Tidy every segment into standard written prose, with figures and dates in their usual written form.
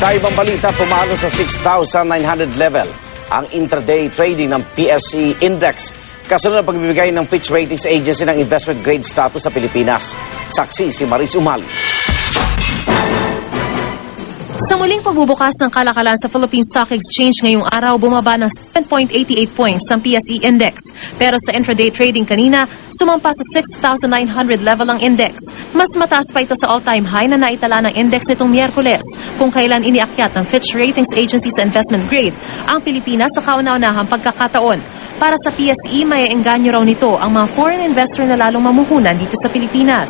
Sa ibang balita, pumalo sa 6,900 level ang intraday trading ng PSE Index. Kasunod ng pagbibigay ng Fitch Ratings Agency ng investment grade status sa Pilipinas. Saksi si Maris Umali. Sa muling pagbubukas ng kalakalan sa Philippine Stock Exchange ngayong araw, bumaba ng 7.88 points ang PSE Index. Pero sa intraday trading kanina, sumampa sa 6,900 level ang index. Mas mataas pa ito sa all-time high na naitala ng index nitong Miyerkules, kung kailan iniakyat ng Fitch Ratings Agency sa investment grade ang Pilipinas sa kauna-unahang pagkakataon. Para sa PSE, may engganyo raw nito ang mga foreign investor na lalong mamuhunan dito sa Pilipinas.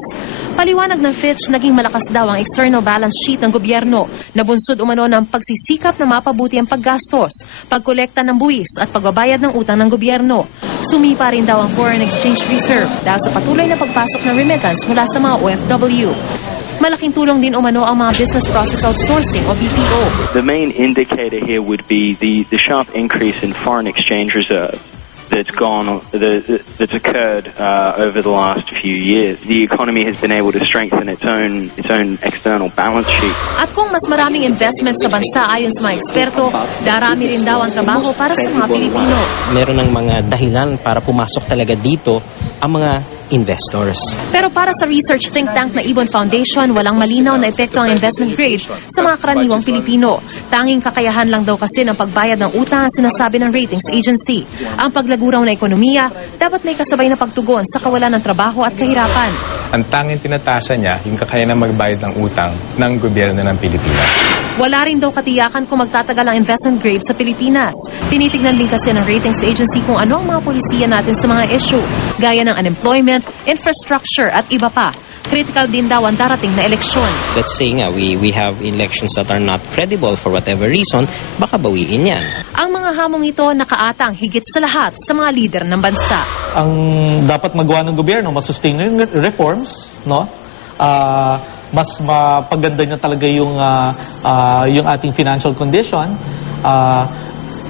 Paliwanag ng Fitch, naging malakas daw ang external balance sheet ng gobyerno na bunsod umano ng pagsisikap na mapabuti ang paggastos, pagkolekta ng buwis at pagbabayad ng utang ng gobyerno. Sumipa rin daw ang foreign exchange reserve dahil sa patuloy na pagpasok ng remittance mula sa mga OFW. Malaking tulong din umano ang mga business process outsourcing o BPO. The main indicator here would be the sharp increase in foreign exchange reserve that's occurred over the last few years. The economy has been able to strengthen its own external balance sheet. At kung mas maraming investment sa bansa ayon sa mga eksperto, darami rin daw ang trabaho para sa mga Pilipino. Meron ng mga dahilan para pumasok talaga dito ang mga investors. Pero para sa research think tank na Ibon Foundation, walang malinaw na epekto ang investment grade sa mga karaniwang Pilipino. Tanging kakayahan lang daw kasi ng pagbayad ng utang ang sinasabi ng ratings agency. Ang paglago raw na ekonomiya, dapat may kasabay na pagtugon sa kawalan ng trabaho at kahirapan. Ang tanging tinatasa niya yung kakayahan ng magbayad ng utang ng gobyerno ng Pilipinas. Wala rin daw katiyakan kung magtatagal ang investment grade sa Pilipinas. Tinitignan din kasi ng ratings agency kung ano ang mga polisiya natin sa mga issue, gaya ng unemployment, infrastructure at iba pa. Critical din daw ang darating na eleksyon. Let's say nga, we have elections that are not credible for whatever reason, baka bawiin yan. Ang mga hamong ito nakaatang higit sa lahat sa mga lider ng bansa. Ang dapat magawa ng gobyerno, masustain yung reforms, no? Mas mapaganda niya talaga yung ating financial condition.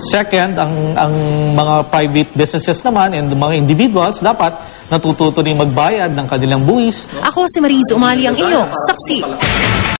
Second, ang mga private businesses naman and mga individuals dapat natututo rin magbayad ng kanilang buwis. Ako si Maris Umali, ang inyong saksi.